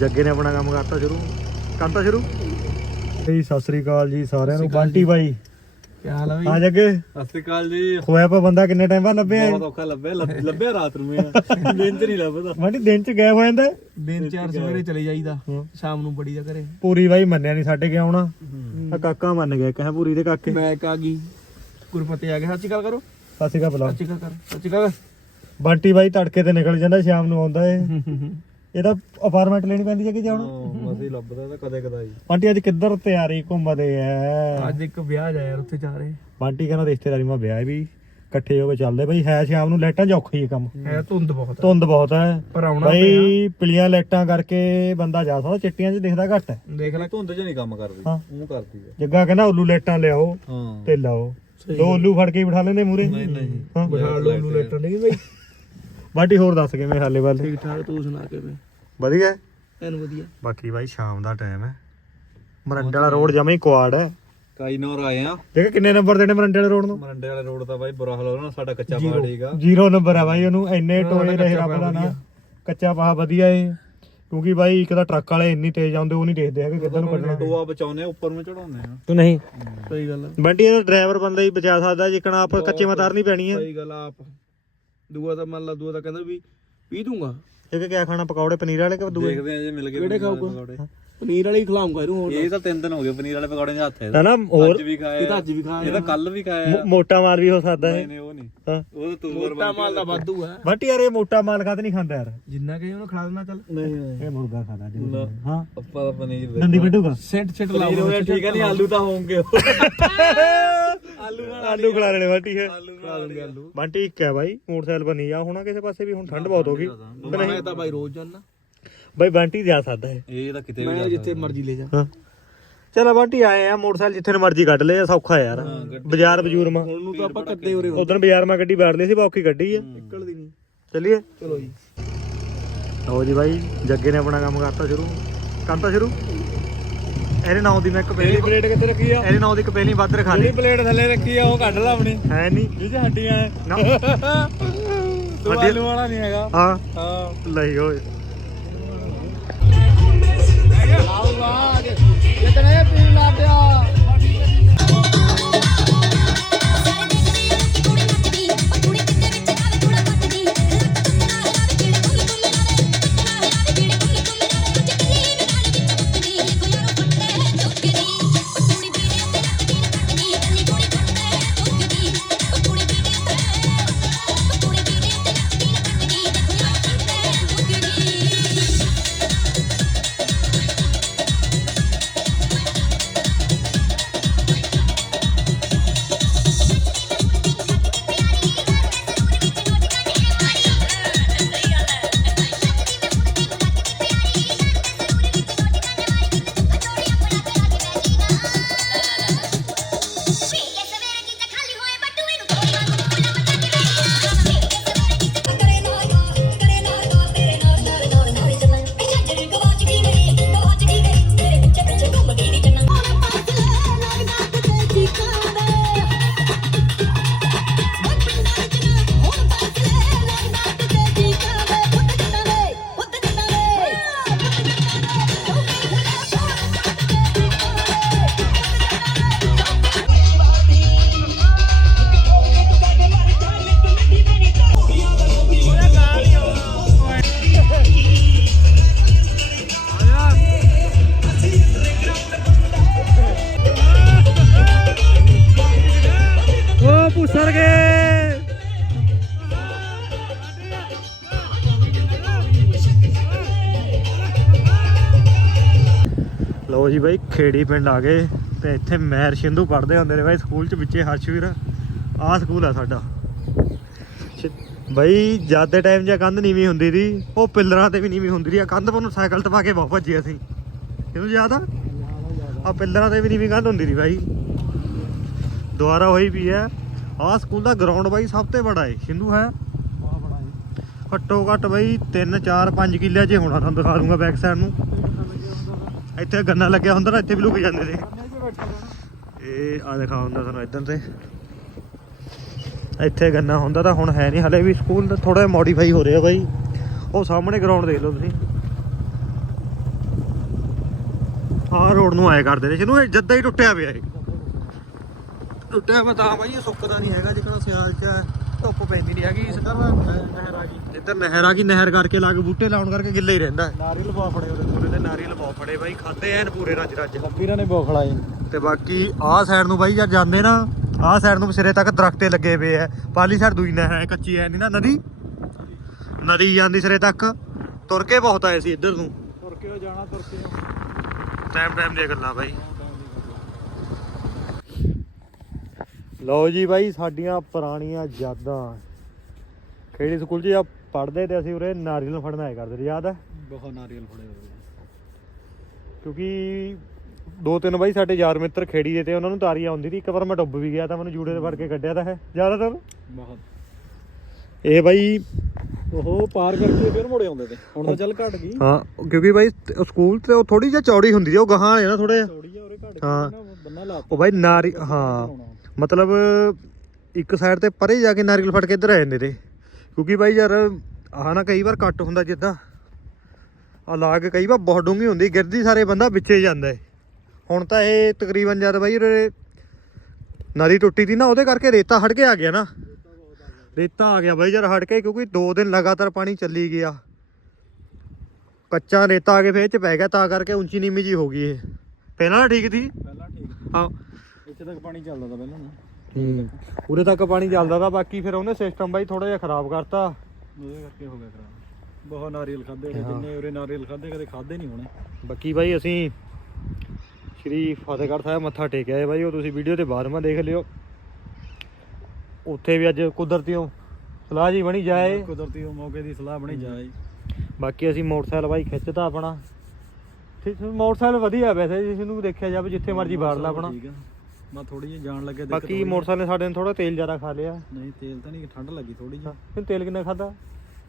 ਜੀ ਜੱਗੇ ਨੇ ਆਪਣਾ ਕੰਮ ਕਰਤਾ ਸ਼ੁਰੂ। ਕਰਤਾ ਸ਼ੁਰੂ? ਜੀ ਸਤਿ ਸ੍ਰੀ ਅਕਾਲ ਜੀ ਸਾਰਿਆਂ ਨੂੰ। ਬੰਟੀ ਬਾਈ। ਕੀ ਹਾਲ ਆ ਬਈ? ਹਾਂ ਜੱਗੇ? ਸਤਿ ਸ਼੍ਰੀ ਅਕਾਲ ਜੀ। ਹੋਇਆ ਪਾ ਬੰਦਾ ਕਿੰਨੇ ਟਾਈਮ ਬਾਅਦ ਲੱਭਿਆ? ਬਹੁਤ ਔਖਾ ਲੱਭਿਆ ਲੱਭ- ਲੱਭਿਆ ਰਾਤ ਨੂੰ ਮੈਂ। ਦਿਨ ਚ ਨਹੀਂ ਲੱਭਦਾ। ਬੰਟੀ ਦਿਨ ਚ ਗਾਇਬ ਹੋ ਜਾਂਦਾ? ਦਿਨ ਚਾਰ ਸਵੇਰੇ ਚਲੇ ਜਾਈਦਾ। ਸ਼ਾਮ ਨੂੰ ਬੜੀ ਦਾ ਘਰੇ। ਪੂਰੀ ਬਾਈ ਮੰਨਿਆ ਨਹੀਂ ਸਾਡੇ ਗਿਆ ਆਉਣਾ ਆ ਕਾਕਾ ਮੰਨ ਗਿਆ ਕਹੇ ਪੂਰੀ ਦੇ ਕਾਕੇ। ਮੈਂ ਆ ਗਈ ਗੁਰਪਤੇ ਆ ਗਿਆ ਸੱਚੀ ਗੱਲ ਕਰੋ। ਸ਼੍ਰੀ ਅਕਾਲ ਬੁਲਾ। ਸੱਚੀ ਗੱਲ ਕਰ ਸੱਚੀ ਗੱਲ ਬੰਟੀ ਬਾਈ ਤੜਕੇ ਤੇ ਨਿਕਲ ਜਾਂਦਾ ਸ਼ਾਮ ਨੂੰ ਆਉਂਦਾ ਏ। ਇਹਦਾ ਅਪਾਰਟਮੈਂਟ ਲੈਣੀ ਪੈਂਦੀ ਹੈ ਕਿ ਜਾਉਣਾ ਮਸੇ ਲੱਭਦਾ ਤਾਂ ਕਦੇ ਕਦਾਈ। ਬੰਟੀ ਅੱਜ ਕਿੱਧਰ ਤਿਆਰੀ ਘੁੰਮਦੇ ਐ? ਅੱਜ ਇੱਕ ਵਿਆਹ ਜਾ ਯਾਰ ਉੱਥੇ ਜਾ ਰਹੇ। ਬੰਟੀ ਕਹਿੰਦਾ ਰਿਸ਼ਤੇਦਾਰੀ ਮਾ ਵਿਆਹ ਵੀ ਇਕੱਠੇ ਹੋ ਕੇ ਚੱਲਦੇ। ਬਈ ਹੈ ਸ਼ਾਮ ਨੂੰ ਲਾਈਟਾਂ ਔਖਾ ਹੀ ਕੰਮ। ਹੈ ਧੁੰਦ ਬਹੁਤ। ਧੁੰਦ ਬਹੁਤ ਹੈ। ਪਰ ਆਉਣਾ ਪਿਆ। ਬਈ ਪੀਲੀਆਂ ਲਾਈਟਾਂ ਕਰਕੇ ਬੰਦਾ ਜਾ ਸਕਦਾ ਚਿੱਟੀਆਂ 'ਚ ਦਿਖਦਾ ਘੱਟ। ਹੈ ਦੇਖ ਲੈ ਧੁੰਦ ਚ ਨਹੀਂ ਕੰਮ ਕਰਦੀ। ਹਾਂ। ਉਹ ਕਰਦੀ ਹੈ। ਜੱਗਾ ਕਹਿੰਦਾ ਉੱਲੂ ਲਾਈਟਾਂ ਲਿਆਓ ਹਾਂ। ਤੇ ਲਾਓ। ਦੋ ਉੱਲੂ ਫੜ ਕੇ ਹੀ ਬਿਠਾ ਲੈਂਦੇ ਮੂਰੇ ਨਹੀਂ ਨਹੀਂ। ਹਾਂ। ਬਿਠਾ ਲਓ ਨੂੰ ਲੈਟਰ ਨਹੀਂ ਬਈ। ਬਾਟੀ ਹੋਰ ਦੱਸ ਕਿਵੇਂ ਹਾਲੇ ਵੱਲ? ਠੀਕ ਠਾਕ ਤੂੰ ਸੁਣਾ ਕੇ ਬਈ ਵਧੀਆ? ਐਨ ਵਧੀਆ। ਬਾਕੀ ਬਾਈ ਸ਼ਾਮ ਦਾ ਟਾਈਮ ਹੈ। ਮਰੰਡੇ ਵਾਲਾ ਰੋਡ ਜਮਾ ਹੀ ਕੁਆੜ ਹੈ। ਕਾਈ ਨੌਰ ਆਏ ਆ। ਦੇਖ ਕਿੰਨੇ ਨੰਬਰ ਦੇਣੇ ਮਰੰਡੇ ਵਾਲੇ ਰੋਡ ਨੂੰ? ਮਰੰਡੇ ਵਾਲੇ ਰੋਡ ਦਾ ਬਾਈ ਬੁਰਾ ਹਾਲ ਹੋ ਰਿਹਾ ਸਾਡਾ ਕੱਚਾ ਪਾ ਠੀਕਾ ਜ਼ੀਰੋ ਨੰਬਰ ਹੈ ਬਾਈ ਉਹਨੂੰ ਇੰਨੇ ਉਹਦਾ ਟੋਏ ਰਹੇ ਰੱਬ ਦਾ ਪਾਹਾ ਨਾ। ਕੱਚਾ ਪਾਹਾ ਵਧੀਆ ਏ। ਕਿਉਂਕਿ ਬਾਈ ਇੱਕ ਤਾਂ ਟਰੱਕ ਵਾਲੇ ਇੰਨੀ ਤੇਜ਼ ਆਉਂਦੇ ਉਹ ਨਹੀਂ ਦੇਖਦੇ ਹੈਗੇ ਕਿੱਧਰ ਨੂੰ ਕੱਢਣਾ। ਟੋਆ ਬਚਾਉਨੇ ਉੱਪਰ ਨੂੰ ਚੜਾਉਂਦੇ ਆ। ਤੂੰ ਨਹੀਂ? ਸਹੀ ਗੱਲ ਆ। ਬੰਟੀ ਇਹਦਾ ਡਰਾਈਵਰ ਬੰਦਾ ਹੀ ਬਚਾ ਸਕਦਾ ਜਿੱਕਣਾ ਆਪ ਕੱਚੇ ਮਾ ਤਾਰਨੀ ਪੈਣੀ ਹੈ ਸਹੀ ਗੱਲ ਆ ਆਪ ਦੂਆ ਤਾਂ ਮੰਨ ਲਾ ਦੂਆ ਤਾਂ ਕਹਿੰਦਾ ਵੀ ਪੀ ਦੂੰਗਾ ਇਹ ਕਿਆ ਖਾਣਾ ਪਕੌੜੇ ਪਨੀਰ ਵਾਲੇ ਕਿ ਦੂਏ ਦੇਖਦੇ ਆ ਜੇ ਮਿਲ ਗਏ ਕਿਹੜੇ ਖਾਊਗਾ? ਪਕੌੜੇ। ਪਨੀਰ ਵਾਲੀ ਖਿਲਾਉਂਗਾ ਇਹਨੂੰ ਹੋਰ ਇਹ ਤਾਂ ਤਿੰਨ ਦਿਨ ਹੋ ਗਏ ਪਨੀਰ ਵਾਲੇ ਪਕੌੜੇ ਦੇ ਹੱਥ ਹੈ ਨਾ ਨਾ ਹੋਰ ਅੱਜ ਵੀ ਖਾਇਆ ਇਹ ਤਾਂ ਅੱਜ ਵੀ ਇਹ ਤਾਂ ਕੱਲ ਵੀ ਖਾਇਆ ਮੋ- ਮੋਟਾ ਮਾਲ ਵੀ ਹੋ ਸਕਦਾ ਹੈ। ਨਹੀਂ ਨਹੀਂ ਉਹ ਨਹੀਂ। ਹਾਂ। ਉਹ ਤਾਂ ਤੂੰ ਮੋਟਾ ਮਾਲ ਦਾ ਵਾਧੂ ਆ। ਬੰਟੀ ਯਾਰ ਇਹ ਮੋਟਾ ਮਾਲ ਕਾਹਤੇ ਨਹੀਂ ਖਾਂਦਾ ਯਾਰ। ਜਿੰਨਾ ਕਹੇ ਉਹਨੂੰ ਖਿਲਾ ਦੇਣਾ ਚੱਲ। ਨਹੀਂ ਇਹ ਮੁਰਗਾ ਖਾਦਾ ਜੀ ਹਾਂ। ਆਪਾਂ ਤਾਂ ਪਨੀਰ ਦੇ ਦੰਦੀ ਵੱਢੂਗਾ। ਸੈਂਟ ਸੈਂਟ ਪਨੀਰ ਲਾਓ। ਹੋਇਆ ਠੀਕ ਆ ਨਹੀਂ ਆਲੂ ਤਾਂ ਹੋਣਗੇ। ਆਲੂ ਆਲੂ ਖਿਲਾ ਲੈਣੇ ਬੰਟੀ ਹੈ। ਆਲੂ ਨਾਲ ਦੂੰਗੇ ਆਲੂ। ਬੰਟੀ ਇੱਕ ਹੈ ਬਾਈ ਮੋਟਰਸਾਈਕਲ ਪਰ ਨਹੀਂ ਜਾ ਹੋਣਾ ਕਿਸੇ ਪਾਸੇ ਵੀ ਹੁਣ ਠੰਡ ਬਹੁਤ ਹੋ ਗਈ। ਮੈਂ ਤਾਂ ਬਾਈ ਰੋਜ਼ ਜਾਂਦਾ। ਬਾਈ ਬੰਟੀ ਜਾ ਸਕਦਾ ਹੈ ਇਹ ਤਾਂ ਕਿਤੇ ਵੀ ਮੈਂ ਜਿੱਥੇ ਮਰਜ਼ੀ ਲੈ ਜਾ। ਹਾਂ। ਚਲੋ ਬੰਟੀ ਆਏ ਆ ਮੋਟਰਸਾਈਕਲ ਜਿੱਥੇ ਮਰਜ਼ੀ ਕੱਢ ਲਏ ਸੌਖਾ ਯਾਰ। ਬਾਜ਼ਾਰ ਬਜੂਰ ਮਾ ਹੁਣ ਨੂੰ ਤਾਂ ਆਪਾਂ ਕੱਦੇ ਉਰੇ ਉਦੋਂ ਬਾਜ਼ਾਰ ਮਾ ਗੱਡੀ ਬਾੜ ਲਈ ਸੀ ਬਾਕੀ ਗੱਡੀ ਆ। ਨਿਕਲਦੀ ਨਹੀਂ ਚੱਲੀਏ? ਚਲੋ ਜੀ। ਲਓ ਜੀ ਬਾਈ ਜੱਗੇ ਨੇ ਆਪਣਾ ਕੰਮ ਕਰਤਾ ਸ਼ੁਰੂ। ਕਰਤਾ ਸ਼ੁਰੂ? ਇਹਦੇ ਨਾਂ ਦੀ ਮੈਂ ਇੱਕ ਪਹਿਲੀ ਪਲੇਟ ਕਿੱਥੇ ਰੱਖੀ ਆ? ਇਹਦੇ ਨਾਂ ਦੀ ਇੱਕ ਪਹਿਲੀ ਵੱਧ ਰਖਾ ਲਈ ਪਲੇਟ ਥੱਲੇ ਰੱਖੀ ਆ ਉਹ ਕੱਢ ਲਾ ਆਪਣੀ। ਹੈ ਨਹੀਂ ਇਹ ਚ ਹੱਡੀਆਂ ਤੂੰ ਆਲੂ ਵਾਲਾ ਨਹੀਂ ਹੈਗਾ। ਹਾਂ। ਹਾਂ। ਲਈ ਓਏ। ਕੁੜੀ ਜੀ ਬਾਈ ਖੇੜੀ ਪਿੰਡ ਆ ਗਏ ਤੇ ਇੱਥੇ ਮਹਿਰ ਸਿੰਧੂ ਪੜ੍ਹਦੇ ਹੁੰਦੇ ਨੇ ਬਾਈ ਸਕੂਲ ਚ ਵਿੱਚੇ ਹਰਸ਼ਵੀਰ। ਆਹ ਸਕੂਲ ਆ ਸਾਡਾ। ਬਾਈ ਜਦ ਦੇ ਟਾਈਮ 'ਚ ਕੰਧ ਨੀਵੀਂ ਹੁੰਦੀ ਸੀ ਉਹ ਪਿੱਲਰਾਂ ਤੇ ਵੀ ਨੀਵੀਂ ਹੁੰਦੀ ਸੀ। ਆ ਕੰਧ ਪਰ ਨੂੰ ਸਾਈਕਲ ਟਪਾ ਕੇ ਬਹੁਤ ਭੱਜੇ ਅਸੀਂ। ਇਹਨੂੰ ਯਾਦ ਆ? ਆ ਪਿੱਲਰਾਂ ਤੇ ਵੀ ਨੀਵੀਂ ਕੰਧ ਹੁੰਦੀ ਸੀ ਬਾਈ। ਦੁਆਰਾ ਹੋਈ ਵੀ ਹੈ। ਆਹ ਸਕੂਲ ਦਾ ਗਰਾਊਂਡ ਬਾਈ ਸਭ ਤੋਂ ਬੜਾ ਹੈ? ਸਿੰਧੂ ਹੈ ਘੱਟੋ ਘੱਟ ਬਾਈ 3 4 5 ਕਿੱਲੇ 'ਚ ਹੋਣਾ ਤੁਹਾਨੂੰ ਦਿਖਾ ਦੂੰਗਾ ਬੈਕ ਸਾਈਡ ਨੂੰ। ਇੱਥੇ ਗੰਨਾ ਲੱਗਿਆ ਹੁੰਦਾ ਨਾ ਇੱਥੇ ਵੀ ਲੁਕ ਜਾਂਦੇ ਨੇ। ਇਹ ਆ ਦਿਖਾ ਹੁੰਦਾ ਤੁਹਾਨੂੰ ਇਦਾਂ ਤੇ। ਇੱਥੇ ਗੰਨਾ ਹੁੰਦਾ ਤਾਂ ਹੁਣ ਹੈ ਨਹੀਂ ਹਲੇ ਵੀ ਸਕੂਲ ਥੋੜਾ ਮੋਡੀਫਾਈ ਹੋ ਰਿਹਾ ਬਾਈ। ਉਹ ਸਾਹਮਣੇ ਗਰਾਊਂਡ ਦੇਖ ਲਓ ਤੁਸੀਂ। ਆਹ ਰੋਡ ਨੂੰ ਆਏ ਕਰਦੇ ਨੇ ਜਿਹਨੂੰ ਇਹ ਜੱਦਾ ਹੀ ਟੁੱਟਿਆ ਪਿਆ ਇਹ। ਟੁੱਟਿਆ ਤਾਂ ਬਾਈ ਇਹ ਸੁੱਕਦਾ ਨਹੀਂ ਹੈਗਾ ਜਿਕਣਾ ਸਿਆਲ ਚ। ਧੁੱਪ ਪੈਂਦੀ ਨਹੀਂ ਹੈਗੀ ਇੱਧਰ ਨਾ ਨਹਿਰ ਆ ਗਈ ਇੱਧਰ ਨਹਿਰ ਆ ਗਈ। ਨਹਿਰ ਕਰਕੇ ਲਾਗ ਬੂਟੇ ਲਾਉਣ ਕਰਕੇ ਗਿੱਲੇ ਹੀ ਰਹਿੰਦਾ। ਨਾਰੀਅਲ ਪਾ ਫੜੇ ਉਹਦੇ ਨਾਰੀਅਲ ਬਹੁਤ ਫੜੇ ਬਾਈ ਖਾਦੇ ਐਨ ਪੂਰੇ ਰੱਜ ਰੱਜ। ਵੀਰਾਂ ਨੇ ਬਹੁਤ ਖੜਾਏ ਤੇ ਬਾਕੀ ਆਹ ਸਾਈਡ ਨੂੰ ਬਾਈ ਜਦ ਜਾਂਦੇ ਨਾ ਆਹ ਸਾਈਡ ਨੂੰ ਸਿਰੇ ਤੱਕ ਦਰਖਤੇ ਲੱਗੇ ਪਏ ਐ। ਪਾਲੀ ਸਾਈਡ ਦੂਈ ਨਹਿਰ ਹੈ ਕੱਚੀ ਐ ਨਹੀਂ ਨਾ ਨਦੀ? ਨਦੀ ਜਾਂਦੀ ਸਿਰੇ ਤੱਕ। ਤੁਰ ਕੇ ਬਹੁਤ ਆਏ ਸੀ ਇੱਧਰ ਨੂੰ। ਤੁਰ ਕੇ ਜਾਣਾ ਤੁਰ ਕੇ ਟਾਈਮ ਟਾਈਮ ਦੀਆਂ ਗੱਲਾਂ ਬਾਈ। ਲਓ ਜੀ ਬਾਈ ਸਾਡੀਆਂ ਪੁਰਾਣੀਆਂ ਯਾਦਾਂ। ਖੇੜੀ ਸਕੂਲ 'ਚ ਆ? ਪੜ੍ਹਦੇ ਤੇ ਅਸੀਂ ਉਰੇ ਨਾਰੀਅਲ ਫੜਨਾ ਆਇਆ ਕਰਦੇ ਯਾਦ ਹੈ ਬਹੁਤ ਨਾਰੀਅਲ ਫੜੇ ਹੋਏ ਕਿਉਂਕਿ ਦੋ ਤਿੰਨ ਬਾਈ ਸਾਡੇ ਯਾਰ ਮਿੱਤਰ ਖੇੜੀ ਦੇ ਤੇ ਉਹਨਾਂ ਨੂੰ ਤਾਰੀ ਆਉਂਦੀ ਸੀ ਇੱਕ ਵਾਰ ਮੈਂ ਡੁੱਬ ਵੀ ਗਿਆ ਤਾਂ ਮੈਨੂੰ ਜੂੜੇ ਦੇ ਫੜ ਕੇ ਕੱਢਿਆ ਤਾਂ ਹੈ। ਜ਼ਿਆਦਾਤਰ। ਬਹੁਤ। ਇਹ ਬਾਈ ਉਹ ਪਾਰ ਕਰਕੇ ਫਿਰ ਮੁੜੇ ਆਉਂਦੇ ਤੇ। ਹੁਣ ਤਾਂ ਚੱਲ ਘਟ ਗਈ। ਹਾਂ ਕਿਉਂਕਿ ਬਾਈ ਤ- ਸਕੂਲ ਤੇ ਉਹ ਥੋੜੀ ਜਿਹੀ ਚੌੜੀ ਹੁੰਦੀ ਸੀ ਉਹ ਗਾਹਾਂ ਹੈ ਨਾ ਥੋੜਾ ਜਿਹਾ। ਆ ਉਰੇ ਘਟ ਹਾਂ। ਨਾ ਬੰਨਾ ਲਾ ਉਹ ਬਾਈ ਨਾਰੀ ਹਾਂ। ਮਤਲਬ ਇੱਕ ਸਾਈਡ ਤੇ ਪਰੇ ਜਾ ਕੇ ਨਾਰੀਅਲ ਫੜ ਕੇ ਇੱਧਰ ਆ ਜਾਂਦੇ ਤੇ। ਕਿਉਂਕਿ ਬਾਈ ਯਾਰ ਆਹ ਨਾ ਕਈ ਵਾਰ ਕੱਟ ਹੁੰਦਾ ਜਿੱਦਾਂ। ਆ ਲਾਗ ਕਈ ਵਾਰ ਬਹੁਤ ਡੂੰਗੀ ਹੁੰਦੀ ਗਿਰਦੀ ਸਾਰੇ ਬੰਦਾ ਵਿੱਚੇ ਜਾਂਦਾ ਏ। ਹੁਣ ਤਾਂ ਇਹ ਤਕਰੀਬਨ ਜਦ ਬਾਈ ਉਰੇ ਨਦੀ ਟੁੱਟੀ ਦੀ ਨਾ ਉਹਦੇ ਕਰਕੇ ਰੇਤਾ ਹਟ ਕੇ ਆ ਗਿਆ ਨਾ। ਰੇਤਾ ਆ ਗਿਆ ਬਾਈ ਯਾਰ ਹਟ ਕੇ ਕਿਉਂਕਿ 2 ਦਿਨ ਲਗਾਤਾਰ ਪਾਣੀ ਚੱਲੀ ਗਿਆ। ਕੱਚਾ ਰੇਤਾ ਆ ਕੇ ਫੇਰ ਚ ਪੈ ਗਿਆ ਤਾਂ ਕਰਕੇ ਉੱਚੀ ਨੀਵੀਂ ਜੀ ਹੋ ਗਈ ਇਹ। ਪਹਿਲਾਂ ਠੀਕ ਸੀ? ਪਹਿਲਾਂ ਠੀਕ। ਹਾਂ। ਇੱਥੇ ਤੱਕ ਪਾਣੀ ਚੱਲਦਾ ਤਾਂ ਪਹਿਲਾਂ ਨਾ। ਹੂੰ। ਉਰੇ ਤੱਕ ਪਾਣੀ ਚੱਲਦਾ ਤਾਂ ਬਾਕੀ ਫਿਰ ਉਹਨੇ ਸਿਸਟਮ ਬਾਈ ਥੋੜਾ ਜਿਹਾ ਖਰਾਬ ਕਰਤਾ। ਉਹਦੇ ਕਰਕੇ ਹੋ ਗਿਆ ਖਰਾਬ। ਬਹੁਤ ਨਾਰੀਅਲ ਖਾਦੇ ਜਿੰਨੇ ਉਰੇ ਨਾਰੀਅਲ ਖਾਦੇ ਕਦੇ ਖਾਦੇ ਨਹੀਂ ਹੋਣੇ। ਬਾਕੀ ਬਾਈ ਅਸੀਂ ਸ਼੍ਰੀ ਫਤਿਹਗੜ੍ਹ ਸਾਹਿਬ ਮੱਥਾ ਟੇਕਿਆ ਹੈ ਬਾਈ ਉਹ ਤੁਸੀਂ ਵੀਡੀਓ ਤੇ ਬਾਅਦ ਮੈਂ ਦੇਖ ਲਿਓ। ਉੱਥੇ ਵੀ ਅੱਜ ਕੁਦਰਤੀਓ ਸਲਾਹ ਜੀ ਬਣੀ ਜਾਏ। ਕੁਦਰਤੀ ਮੌਕੇ ਦੀ ਸਲਾਹ ਬਣੀ ਜਾਏ। ਬਾਕੀ ਅਸੀਂ ਮੋਟਰਸਾਈਕਲ ਬਾਈ ਖਿੱਚਤਾ ਆਪਣਾ। ਠੀਕ ਮੋਟਰਸਾਈਕਲ ਵਧੀਆ ਵੈਸੇ ਜਿਸ ਨੂੰ ਦੇਖਿਆ ਜਾਵੇ ਜਿੱਥੇ ਮਰਜ਼ੀ ਬਾੜ ਲਾ ਆਪਣਾ। ਠੀਕ ਆ। ਮੈਂ ਥੋੜੀ ਜਿਹੀ ਜਾਣ ਲੱਗੇ ਦਿੱਕਤ ਬਾਕੀ। ਮੋਟਰਸਾਈਕਲ ਨੇ ਸਾਡੇ ਨੇ ਥੋੜਾ ਤੇਲ ਜ਼ਿਆਦਾ ਖਾ ਲਿਆ। ਨਹੀਂ ਤੇਲ ਤਾਂ ਨਹੀਂ ਠੰਡ ਲੱਗੀ ਥੋੜੀ ਜਿਹੀ। ਫਿਰ ਤੇਲ ਕਿੰਨਾ ਖਾਦਾ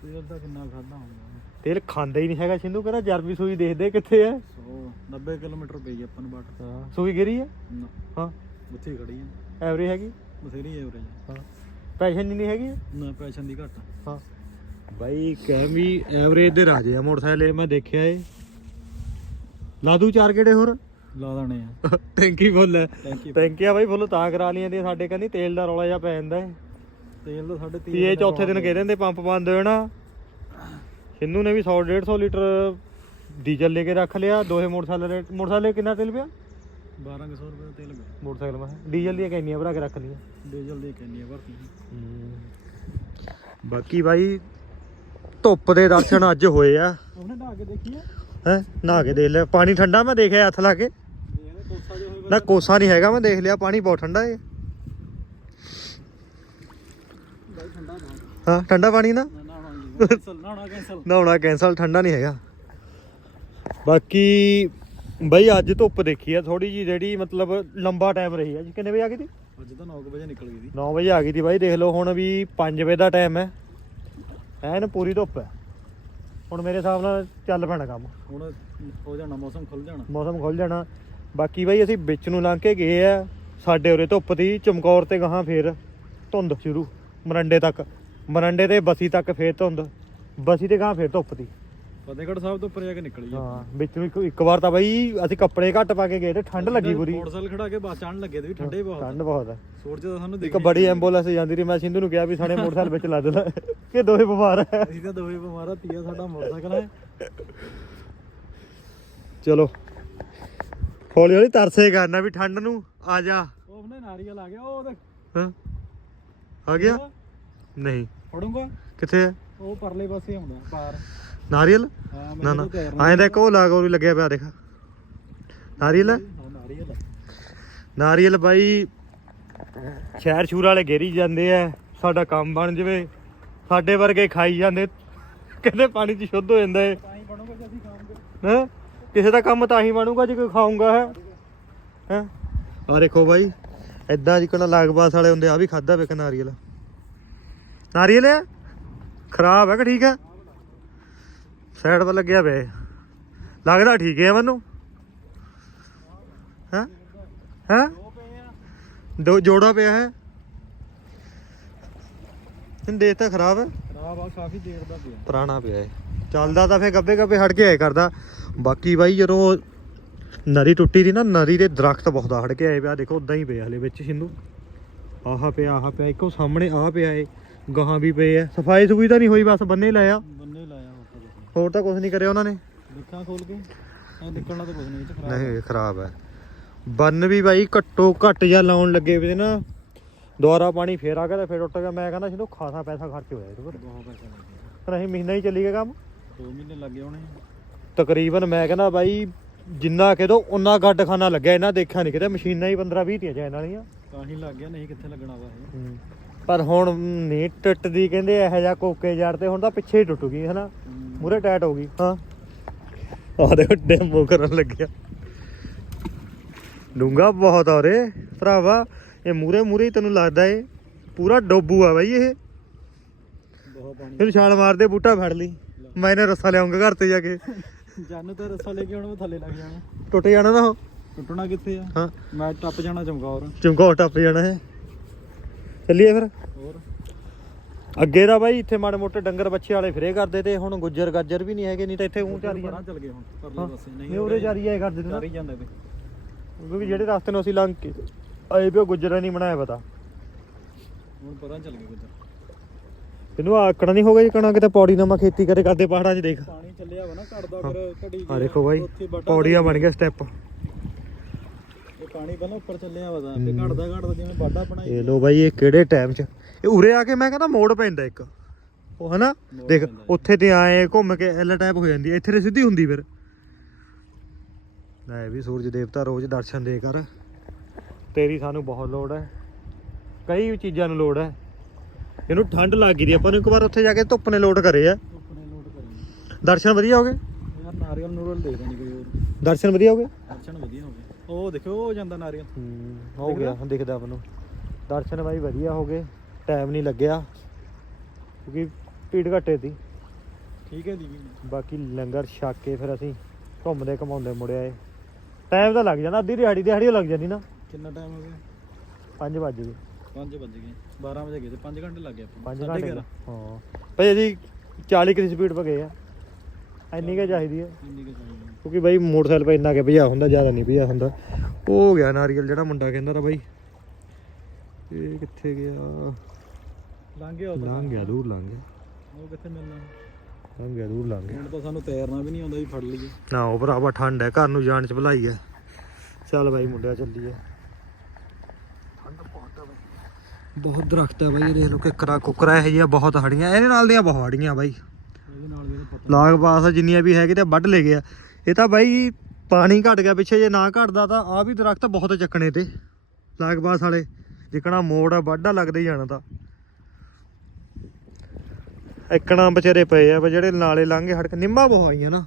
ਤੇਲ ਤਾਂ ਕਿੰਨਾ ਖਾਦਾ ਹੋਊਗਾ ਤੇਲ ਖਾਂਦਾ ਹੀ ਨਹੀਂ ਹੈਗਾ ਸਿੰਧੂ ਕਹਿੰਦਾ ਜਰਬੀ ਸੂਈ ਦੇਖਦੇ ਕਿੱਥੇ ਹੈ 100 90 ਕਿਲੋਮੀਟਰ ਪਈ ਆਪਾਂ ਨੂੰ ਬਾਟ। ਸੂਈ ਗਿਰੀ ਹੈ ਨਾ ਹਾਂ। ਉੱਥੇ ਹੀ ਖੜੀ ਆ। ਐਵਰੇਜ ਹੈਗੀ? ਬਥੇਰੀ ਐਵਰੇਜ ਹਾਂ। ਪੈਸ਼ਨ ਨਹੀਂ ਹੈਗੀ? ਨਾ ਪੈਸ਼ਨ ਦੀ ਘੱਟ ਆ। ਹਾਂ। ਬਾਈ ਕਹਿ ਵੀ ਐਵਰੇਜ ਦੇ ਰਾਜੇ ਆ ਮੋਟਰਸਾਈਕਲ ਇਹ ਮੈਂ ਦੇਖਿਆ ਏ ਲਾ ਦੂ ਚਾਰ ਕਿਹੜੇ ਹੋਰ। ਲਾ ਦੇਣੇ ਆ। ਟੈਂਕੀ ਫੁੱਲ। ਹੈ ਟੈਂਕੀ ਟੈਂਕੀਆਂ ਬਾਈ ਫੁੱਲ ਤਾਂ ਕਰਾ ਲੀਆਂ ਦੀ ਸਾਡੇ ਕਹਿੰਦੀ ਤੇਲ ਦਾ ਰੌਲਾ ਜਿਹਾ ਪੈ ਜਾਂਦਾ ਏ ਤੇਲ ਚੌਥੇ ਦਿਨ ਕਹਿ ਦਿੰਦੇ ਪੰਪ ਬੰਦ ਹੋ ਜਾਣਾ। ਸਿੰਧੂ ਨੇ ਵੀ 100 150 ਲੀਟਰ ਡੀਜ਼ਲ ਲੈ ਕੇ ਰੱਖ ਲਿਆ। ਦੋਹੇ ਮੋਟਰਸਾਈਕਲ ਮੋਟਰਸਾਈਕਲ ਕਿੰਨਾ ਤੇਲ ਪਿਆ? 1200 ਰੁਪਏ ਦਾ ਤੇਲ ਗਿਆ ਮੋਟਰਸਾਈਕਲ ਮੈਂ ਡੀਜ਼ਲ ਦੀਆਂ ਕੈਨੀਆਂ ਭਰਾ ਕੇ ਰੱਖ ਲਈਆਂ। ਡੀਜ਼ਲ ਦੀ ਕਿੰਨੀ ਆ ਭਰਤੀ ਬਾਕੀ ਬਾਈ ਧੁੱਪ ਦੇ ਦਰਸ਼ਨ ਅੱਜ ਹੋਏ ਆ। ਉਹਨੇ ਢਾ ਕੇ ਦੇਖੀ ਆ? ਹੈ? ਨਹਾ ਕੇ ਦੇਖ ਲਿਆ। ਪਾਣੀ ਠੰਡਾ ਮੈਂ ਦੇਖਿਆ ਹੱਥ ਲਾ ਕੇ। ਨਾ ਕੋਸਾ ਨਹੀਂ ਹੈਗਾ ਮੈਂ ਦੇਖ ਲਿਆ। ਪਾਣੀ ਬਹੁਤ ਠੰਡਾ ਏ ਬਾਈ ਠੰਡਾ ਨਾ ਹਾਂ ਠੰਡਾ ਪਾਣੀ ਨਾ? ਕੈਂਸਲ ਨਹਾਉਣਾ ਕੈਂਸਲ। ਠੰਡਾ ਨਹੀਂ ਹੈਗਾ। ਬਾਕੀ ਬਈ ਅੱਜ ਧੁੱਪ ਦੇਖੀ ਆ ਥੋੜੀ ਜੀ ਜਿਹੜੀ ਮਤਲਬ ਲੰਬਾ ਟਾਈਮ ਰਹੀ ਆ। ਜੀ ਕਿੰਨੇ ਵਜੇ ਆ ਗਈ ਸੀ? ਅੱਜ ਤਾਂ 9 ਵਜੇ ਨਿਕਲ ਗਈ ਦੀ 9 ਵਜੇ ਆ ਗਈ ਸੀ ਬਾਈ ਦੇਖ ਲਓ ਹੁਣ ਵੀ 5 ਵਜੇ ਦਾ ਟਾਈਮ ਹੈ। ਐਨ ਪੂਰੀ ਧੁੱਪ ਹੈ। ਹੁਣ ਮੇਰੇ ਹਿਸਾਬ ਨਾਲ ਚੱਲ ਪੈਣਾ ਕੰਮ। ਹੁਣ ਹੋ ਜਾਣਾ ਮੌਸਮ ਖੁੱਲ ਜਾਣਾ। ਮੌਸਮ ਖੁੱਲ ਜਾਣਾ। ਬਾਕੀ ਬਾਈ ਅਸੀਂ ਵਿੱਚ ਨੂੰ ਲੰਘ ਕੇ ਗਏ ਆ ਸਾਡੇ ਉਰੇ ਧੁੱਪ ਦੀ ਚਮਕੌਰ ਤੇ ਗਾਹਾਂ ਫੇਰ ਧੁੰਦ ਸ਼ੁਰੂ ਮਰੰਡੇ ਤੱਕ। ਮਰੰਡੇ ਤੇ ਬਸੀ ਤੱਕ ਫੇਰ ਧੁੰਦ ਬਸੀ ਤੇ ਗਾਹਾਂ ਫੇਰ ਧੁੱਪ ਦੀ। ਫਤਿਹਗੜ੍ਹ ਸਾਹਿਬ ਤੋਂ ਉੱਪਰ ਜਾ ਕੇ ਨਿਕਲੀ ਹਾਂ ਵਿੱਚ ਨੂੰ ਇੱਕ ਇੱਕ ਵਾਰ ਤਾਂ ਬਾਈ ਅਸੀਂ ਕੱਪੜੇ ਘੱਟ ਪਾ ਕੇ ਗਏ ਤੇ ਠੰਡ ਲੱਗੀ ਪੂਰੀ। ਮੋਟਰਸਾਈਕਲ ਖੜਾ ਕੇ ਬੱਸ ਚੜਨ ਲੱਗੇ ਤੇ ਵੀ ਠੰਡੇ ਬਹੁਤ ਠੰਡ ਬਹੁਤ ਹੈ ਸੂਰਜ ਤਾਂ ਸਾਨੂੰ ਇੱਕ ਬੜੀ ਐਂਬੂਲੈਂਸ ਜਾਂਦੀ ਰਹੀ ਮੈਂ ਸਿੰਧੂ ਨੂੰ ਕਿਹਾ ਵੀ ਸਾਡੇ ਮੋਟਰਸਾਈਕਲ ਵਿੱਚ ਲੱਦ ਲੈ ਕਿ ਦੋਵੇਂ ਬਿਮਾਰ ਹੈ ਅਸੀਂ ਤਾਂ ਦੋਵੇਂ ਬਿਮਾਰਾ ਤੀਆ ਸਾਡਾ ਮੋਟਰਸਾਈਕਲ ਹੈ। ਚਲੋ ਹੌਲੀ ਹੌਲੀ ਤਰਸੇ ਕਰਨਾ ਵੀ ਠੰਡ ਨੂੰ ਆ ਜਾ। ਉਹ ਉਹਨੇ ਨਾਰੀਅਲ ਆ ਗਿਆ ਉਹ ਦੇਖ। ਹਾਂ? ਆ ਗਿਆ? ਨਹੀਂ। ਫੜੂੰਗਾ? ਕਿੱਥੇ ਹੈ ਉਹ ਪਰਲੇ ਪਾਸੇ ਆਉਂਦਾ ਪਾਰ ਨਾਰੀਅਲ? ਹਾਂ ਨਾ ਨਾ। ਐਂ ਤਾਂ ਕੋ ਲਾਗੋ ਵੀ ਲੱਗਿਆ ਪਿਆ ਦੇਖ। ਨਾਰੀਅਲ ਹੈ? ਨਾਰੀਅਲ ਬਾਈ ਸ਼ਹਿਰ ਸ਼ੂਰ ਵਾਲੇ ਗੇਰੀ ਜਾਂਦੇ ਆ ਸਾਡਾ ਕੰਮ ਬਣ ਜਵੇ। ਸਾਡੇ ਵਰਗੇ ਖਾਈ ਜਾਂਦੇ ਕਹਿੰਦੇ ਪਾਣੀ ਚ ਸ਼ੁੱਧ ਹੋ ਜਾਂਦਾ। ਏ ਤਾਂ ਹੀ ਬਣੂਗਾ ਜੇ ਅਸੀਂ ਖਾਵਾਂਗੇ ਹੈ? ਕਿਸੇ ਦਾ ਕੰਮ ਤਾਂ ਹੀ ਬਣੂਗਾ ਜੇ ਕੋਈ ਖਾਊਗਾ ਹੈ? ਹੈ? ਆ ਦੇਖੋ ਬਾਈ ਐਦਾਂ ਜਿਕਣਾ ਲਾਗਬਾਸ ਵਾਲੇ ਹੁੰਦੇ ਆ ਵੀ ਖਾਦਾ ਵੇਖ ਨਾਰੀਅਲ। ਨਾਰੀਅਲ ਹੈ? ਖਰਾਬ ਹੈ ਕਿ ਠੀਕ ਹੈ? ਸਾਈਡ 'ਤੇ ਲੱਗਿਆ ਪਿਆ। ਲੱਗਦਾ ਠੀਕ ਹੈ ਮੈਨੂੰ। ਹੈ? ਹੈ? ਦੋ ਜੋੜਾ ਪਿਆ ਹੈ। ਇਹਨੂੰ ਦੇਖ ਤਾਂ ਖਰਾਬ ਹੈ। ਖਰਾਬ ਆ ਕਾਫੀ ਦੇਰ ਦਾ ਪਿਆ। ਪੁਰਾਣਾ ਪਿਆ ਹੈ ਚੱਲਦਾ ਤਾਂ ਫੇ ਗੱਬੇ ਗੱਬੇ ਹਟ ਕੇ ਆਏ ਕਰਦਾ। ਬਾਕੀ ਬਾਈ ਜਦੋਂ ਨਰੀ ਟੁੱਟੀ ਦੀ ਨਾ ਨਰੀ ਦੇ ਦਰਖਤ ਬਹੁਤ ਹੜ ਕੇ ਆਏ ਪਿਆ। ਦੇਖੋ ਉਦਾਂ ਹੀ ਪਿਆ ਹਲੇ ਵਿੱਚ ਸਿੰਧੂ। ਆਹ ਪਿਆ ਆਹ ਪਿਆ। ਇੱਕੋ ਸਾਹਮਣੇ ਆਹ ਪਿਆ ਏ ਗਾਹਾਂ ਵੀ ਪਏ ਆ। ਸਫ਼ਾਈ ਸੁਫਾਈ ਤਾਂ ਨਹੀਂ ਹੋਈ ਬਸ ਬੰਨੇ ਲਾਇਆ। ਬੰਨੇ ਲਾਇਆ ਹੋਰ ਤਾਂ ਕੁਛ। ਹੋਰ ਤਾਂ ਕੁਝ ਨਹੀਂ ਕਰਿਆ ਉਹਨਾਂ ਨੇ। ਦੇਖਾਂ ਖੋਲ ਕੇ। ਆ ਦੇਖਣਾ ਤਾਂ ਕੁਝ ਨਹੀਂ ਇਹ 'ਚ ਖਰਾਬ ਨਹੀਂ ਖਰਾਬ ਹੈ ਬੰਨ ਵੀ ਬਾਈ ਘੱਟੋ ਘੱਟ ਜਾਂ ਲਾਉਣ ਲੱਗੇ ਵੀ ਨਾ ਦੁਆਰਾ ਪਾਣੀ ਫੇਰ ਆ ਗਿਆ ਤੇ ਫੇਰ ਟੁੱਟ ਗਿਆ। ਮੈਂ ਕਹਿੰਦਾ ਸਿੰਧੂ ਖਾਸਾ ਪੈਸਾ ਖਰਚ ਹੋਇਆ ਇਹਦੇ ਪਰ ਬਹੁਤ ਪੈਸਾ ਲੱਗਿਆ ਪਰ ਅਸੀਂ ਮਹੀਨਾ ਹੀ ਚੱਲੀ ਗਿਆ ਕੰਮ। 2 ਮਹੀਨੇ ਲੱਗੇ ਹੋਣੇ। ਤਕਰੀਬਨ ਮੈਂ ਕਹਿੰਦਾ ਬਾਈ ਜਿੰਨਾ ਕਿਦੋਂ ਉਨਾ ਗੱਡ ਖਾਨਾ ਲੱਗਿਆ ਇਹਨਾਂ ਦੇਖਿਆ ਨਹੀਂ ਕਿਤੇ। ਮਸ਼ੀਨਾਂ ਹੀ 15 20 ਤੀਆਂ ਚਾਈਨਾਂ ਵਾਲੀਆਂ ਤਾਂ ਹੀ ਲੱਗ ਗਿਆ ਨਹੀਂ ਕਿੱਥੇ ਲੱਗਣਾ ਵਾ ਇਹ। ਪਰ ਹੁਣ ਨਹੀਂ ਟੁੱਟਦੀ ਕਹਿੰਦੇ ਇਹੋ ਜਿਹਾ ਕੋਕੇ ਜੜ ਤੇ ਹੁਣ ਤਾਂ ਪਿੱਛੇ ਹੀ ਟੁੱਟ ਗਈ ਹਨਾ। ਮੂਰੇ ਟਾਈਟ ਹੋ ਗਈ। ਹਾਂ। ਆਹ ਦੇਖੋ ਡੈਮੋ ਕਰਨ ਲੱਗਿਆ। ਡੂੰਗਾ ਬਹੁਤ ਆ ਰੇ ਭਰਾਵਾ। ਇਹ ਮੂਰੇ ਮੂਰੇ ਹੀ ਤੈਨੂੰ ਲੱਗਦਾ ਏ। ਪੂਰਾ ਡੋਬੂ ਆ ਬਾਈ ਇਹ। ਬਹੁਤ ਪਾਣੀ। ਇਹਨੂੰ ਛਾਲ ਮਾਰਦੇ ਬੂਟਾ ਫੜ ਲਈ। ਮੈਂ ਇਹਨੇ ਰੱਸਾ ਲਿਆਉਂਗਾ ਘਰ ਤੇ ਜਾ ਕੇ। ਜੰਨ ਤੇ ਰਸਾ ਲੈ ਕੇ ਹੁਣ ਮੈਂ ਥੱਲੇ ਲੱਗ ਜਾਣਾ। ਟੁੱਟ ਜਾਣਾ ਨਾ ਉਹ। ਟੁੱਟਣਾ ਕਿੱਥੇ ਆ? ਹਾਂ। ਮੈਂ ਟੱਪ ਜਾਣਾ ਚਮਕੌਰ। ਚਮਕੌਰ ਟੱਪ ਜਾਣਾ ਹੈ ਚੱਲੀਏ ਫਿਰ। ਹੋਰ ਅੱਗੇ ਦਾ ਬਾਈ ਇੱਥੇ ਮਾੜੇ ਮੋਟੇ ਡੰਗਰ ਬੱਚੇ ਵਾਲੇ ਫਿਰੇ ਕਰਦੇ ਤੇ ਹੁਣ ਗੁੱਜਰ ਗੱਜਰ ਵੀ ਨਹੀਂ ਹੈਗੇ ਨਹੀਂ ਤਾਂ ਇੱਥੇ ਉਂ ਚਾਰੀ ਪਰਾਂ ਚੱਲ ਗਏ ਹੁਣ ਪਰਲੇ। ਪਾਸੇ ਨਹੀਂ ਉਹਦੇ ਚਾਰੀ ਆਏ ਕਰਦੇ ਨਾ। ਚਾਰ ਜਾਂਦੇ ਤੇ ਕਿਉਂਕਿ ਜਿਹੜੇ ਰਸਤੇ ਨੂੰ ਅਸੀਂ ਲੰਘ ਕੇ ਆਏ ਪਿਓ ਗੁੱਜਰਾਂ ਨਹੀਂ ਬਣਾਇਆ ਪਤਾ। ਹੁਣ ਪਰਾਂ ਚੱਲ ਗਏ ਕਿੱਧਰ ਇਹਨੂੰ ਆਕੜਾ ਨਹੀਂ ਹੋ ਗਿਆ ਜੀ ਕਣਾ ਕਿਤੇ ਪੌੜੀ ਨਾਮਾ ਖੇਤੀ ਕਰੇ ਕਰਦੇ ਪਹਾੜਾਂ 'ਚ ਦੇਖ। ਪਾਣੀ ਚੱਲਿਆ ਵਾ ਨਾ ਘੜਦਾ ਫਿਰ ਘੜੀ ਆ ਦੇਖੋ ਬਾਈ ਪੌੜੀਆਂ ਬਣ ਗਿਆ ਸਟੈਪ ਪਾਣੀ ਪਹਿਲਾਂ ਉੱਪਰ ਚੱਲਿਆ ਵਾ ਤਾਂ ਤੇ ਘੜਦਾ ਘੜਦਾ ਜਿਵੇਂ ਬਾਡਾ ਬਣਾਈ ਇਹ ਲੋ ਬਾਈ ਇਹ ਕਿਹੜੇ ਟਾਈਮ 'ਚ? ਇਹ ਉਰੇ ਆ ਕੇ ਮੈਂ ਕਹਿੰਦਾ ਮੋੜ ਪੈਂਦਾ ਇੱਕ। ਉਹ ਹਨਾ? ਦੇਖ। ਉੱਥੇ ਤੇ ਆਏ ਘੁੰਮ ਕੇ ਐਲ ਟਾਈਪ ਹੋ ਜਾਂਦੀ ਇੱਥੇ ਤੇ ਸਿੱਧੀ ਹੁੰਦੀ ਫਿਰ। ਲੈ ਵੀ ਸੂਰਜ ਦੇਵਤਾ ਰੋਜ਼ ਦਰਸ਼ਨ ਦੇ ਕਰ। ਤੇਰੀ ਸਾਨੂੰ ਬਹੁਤ ਲੋੜ ਹੈ। ਕਈ ਚੀਜ਼ਾਂ ਨੂੰ ਲੋੜ ਹੈ। ਇਹਨੂੰ ਠੰਡ ਲੱਗ ਗਈ ਦੀ ਆਪਾਂ ਨੂੰ ਇੱਕ ਵਾਰ ਉੱਥੇ ਜਾ ਕੇ ਧੁੱਪ ਨੇ ਲੋਡ ਕਰੇ ਆ। ਕਰੀ ਦਰਸ਼ਨ ਵਧੀਆ ਹੋ ਗਏ? ਯਾਰ ਨਾਰੀਅਲ ਨੂਰਲ ਦੇਖਦਾ ਨਹੀਂ ਕੋਈ ਹੋਰ। ਦਰਸ਼ਨ ਵਧੀਆ ਹੋ ਗਏ? ਦਰਸ਼ਨ ਵਧੀਆ ਹੋ ਗਏ। ਉਹ ਦੇਖੋ ਉਹ ਜਾਂਦਾ ਨਾਰੀਅਲ। ਹੂੰ ਹੋ ਗਿਆ ਹੁਣ ਦਿਖਦਾ ਮੈਨੂੰ। ਦਰਸ਼ਨ ਬਾਈ ਵਧੀਆ ਹੋ ਗਏ ਟਾਈਮ ਨਹੀਂ ਲੱਗਿਆ ਕਿਉਂਕਿ ਭੀੜ ਘੱਟੇ ਸੀ। ਠੀਕ ਹੈ ਵੀ ਬਾਕੀ ਲੰਗਰ ਛਕ ਕੇ ਫਿਰ ਅਸੀਂ ਘੁੰਮਦੇ ਘਮਾਉਂਦੇ ਮੁੜ ਆਏ ਟਾਈਮ ਤਾਂ ਲੱਗ ਜਾਂਦਾ ਅੱਧੀ ਦਿਹਾੜੀ ਦਿਹਾੜੀ ਲੱਗ ਜਾਂਦੀ ਨਾ। ਕਿੰਨਾ ਟਾਈਮ ਹੋ ਗਿਆ? 5 ਵਜ ਗਏ। 5 ਵਜ ਗਏ 12 ਵਜੇ ਗਏ ਤੇ 5 ਘੰਟੇ ਲੱਗ ਗਏ ਆਪਾਂ 5 ਸਾਢੇ ਘੰਟੇ। ਹਾਂ। ਭਾਈ ਅਸੀਂ 40 ਕਿ ਸਪੀਡ 'ਤੇ ਗਏ ਆ। ਇੰਨੀ ਕੁ ਚਾਹੀਦੀ ਹੈ। ਹੈ। ਕਿਉਂਕਿ ਬਾਈ ਮੋਟਰਸਾਈਕਲ 'ਤੇ ਇੰਨਾ ਕਿ ਭਜਾ ਹੁੰਦਾ ਜ਼ਿਆਦਾ ਨਹੀਂ ਭਜਾ ਹੁੰਦਾ। ਉਹ ਹੋ ਗਿਆ ਨਾਰੀਅਲ ਜਿਹੜਾ ਮੁੰਡਾ ਕਹਿੰਦਾ ਤਾਂ ਬਾਈ। ਇਹ ਕਿੱਥੇ ਗਿਆ? ਲੰਘ ਗਿਆ। ਲੰਘ ਗਿਆ ਦੂਰ ਲੰਘ ਗਿਆ। ਉਹ ਕਿੱਥੇ ਮਿਲਣਾ? ਲੰਘ ਗਿਆ ਦੂਰ ਲੰਘ ਗਿਆ। ਹੁਣ ਤਾਂ ਸਾਨੂੰ ਤੈਰਨਾ ਵੀ ਨਹੀਂ ਆਉਂਦਾ ਵੀ ਫੜ ਲਈਏ। ਨਾ ਉਹ ਭਰਾਵਾ ਠੰਡ ਹੈ ਘਰ ਨੂੰ ਜਾਣ ਚ ਭਲਾਈ ਹੈ। ਚੱਲ ਬਾਈ ਮੁੰਡਿਆ ਚੱਲੀਏ। ਬਹੁਤ ਦਰਖਤ ਹੈ ਬਾਈ ਇਹ ਦੇਖ ਲੋ ਕਿਕਰਾ ਕੁਕਰਾ ਇਹ ਜਿਹੀਆਂ ਬਹੁਤ ਹੜੀਆਂ ਇਹਦੇ ਨਾਲ ਦੀਆਂ ਬਹੁਤ ਹੜੀਆਂ ਬਾਈ ਇਹਦੇ ਨਾਲ ਵੀ ਇਹਦਾ ਪਤਾ ਲਾਗ ਪਾਸ ਜਿੰਨੀਆਂ ਵੀ ਹੈਗੇ ਤੇ ਵੱਢ ਲੈ ਗਿਆ ਇਹ ਤਾਂ ਬਾਈ ਪਾਣੀ ਘਟ ਗਿਆ ਪਿੱਛੇ ਜੇ ਨਾ ਘਟਦਾ ਤਾਂ ਆ ਵੀ ਦਰਖਤ ਬਹੁਤ ਚੱਕਣੇ ਤੇ ਲਾਗ ਪਾਸ ਵਾਲੇ। ਜਿਕਣਾ ਮੋੜ ਆ ਵਾਢਾ ਲੱਗਦਾ ਹੀ ਜਾਣਾ ਤਾਂ। ਇੱਕਣਾ ਵਿਚਾਰੇ ਪਏ ਆ ਵੀ ਜਿਹੜੇ ਨਾਲੇ ਲੰਘੇ ਹੜਕ ਨਿੰਮਾ ਬਹੁਤ ਆਈਆਂ ਨਾ।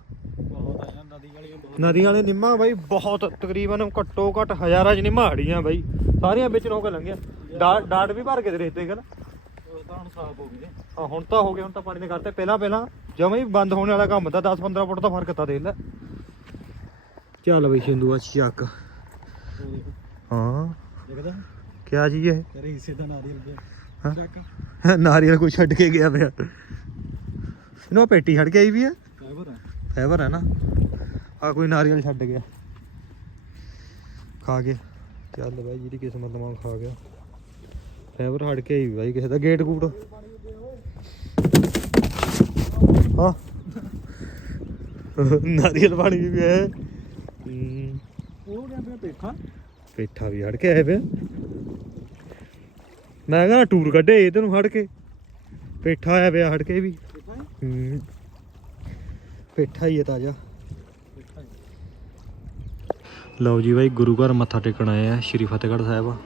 ਨਦੀ ਵਾਲੇ ਨਿੰਮਾਂ ਬਾਈ ਬਹੁਤ ਤਕਰੀਬਨ ਘੱਟੋ ਘੱਟ ਹਜ਼ਾਰਾਂ ਚ ਨਿੰਮਾਂ ਹੜੀਆਂ ਬਾਈ। ਸਾਰੀਆਂ ਵਿੱਚ ਨੂੰ ਹੋ ਕੇ ਲੰਘੀਆਂ। ਡਾਟ ਵੀ ਭਰ ਕੇ ਤੇ ਰੇਤੇ ਗੱਲ ਤਾਂ ਹੁਣ ਸਾਫ਼ ਹੋ ਗਏ ਆ ਹੁਣ ਤਾਂ ਹੋ ਹੁਣ ਤਾਂ ਪਾਣੀ ਨੇ ਕਰਤੇ ਪਹਿਲਾਂ ਪਹਿਲਾਂ ਜਮੇ ਹੀ ਬੰਦ ਹੋਣ ਵਾਲਾ ਕੰਮ ਤਾਂ 10 15 ਫੁੱਟ ਦਾ ਫ਼ਰਕ ਤਾਂ ਦੇਖ ਲੈ। ਚੱਲ ਬਈ ਸਿੰਧੂ ਆ ਚੱਕ। ਹਾਂ। ਦੇਖਦਾ? ਕਿਆ ਚੀਜ਼ ਹੈ ਤੇਰੇ ਹਿੱਸੇ ਦਾ ਨਾਰੀਅਲ ਹਾਂ? ਚੱਕ। ਨਾਰੀਅਲ ਕੋਈ ਛੱਡ ਕੇ ਗਿਆ ਪਿਆ। ਇਹਨੂੰ ਪੇਟੀ ਛੱਡ ਕੇ ਆਈ ਵੀ ਹੈ ਫਾਈਬਰ ਆ। ਫਾਈਬਰ ਹੈ ਨਾ। ਆ ਕੋਈ ਨਾਰੀਅਲ ਛੱਡ ਗਿਆ। ਖਾ ਕੇ। ਚੱਲ ਬਾਈ ਜਿਹਦੀ ਕਿਸਮਤ ਦਾ ਮਾਂ ਖਾ ਗਿਆ। ਫਾਈਬਰ ਹਟ ਕੇ ਆਈ ਬਾਈ ਕਿਸੇ ਦਾ ਗੇਟ ਗੂਟ। ਹਾਂ। ਨਾਰੀਅਲ ਪਾਣੀ ਵੀ ਪਿਆ। ਹੈ ਉਹ ਪਿਆ ਪੇਠਾ। ਪੇਠਾ ਵੀ ਹੜ ਕੇ ਆਏ ਪਿਆ ਮੈਂ ਕਹਿੰਦਾ ਟੂਰ ਕੱਢੇ ਇਹ ਤੈਨੂੰ ਹੜ ਕੇ। ਪੇਠਾ ਆਇਆ ਪਿਆ ਹੜ ਕੇ ਵੀ। ਪੇਠਾ ਹੈ? ਹੀ। ਤਾਜਾ। ਲਓ ਜੀ ਬਾਈ ਗੁਰੂ ਘਰ ਮੱਥਾ ਟੇਕਣ ਆਏ ਆ ਸ਼੍ਰੀ ਫਤਿਹਗੜ੍ਹ ਸਾਹਿਬ।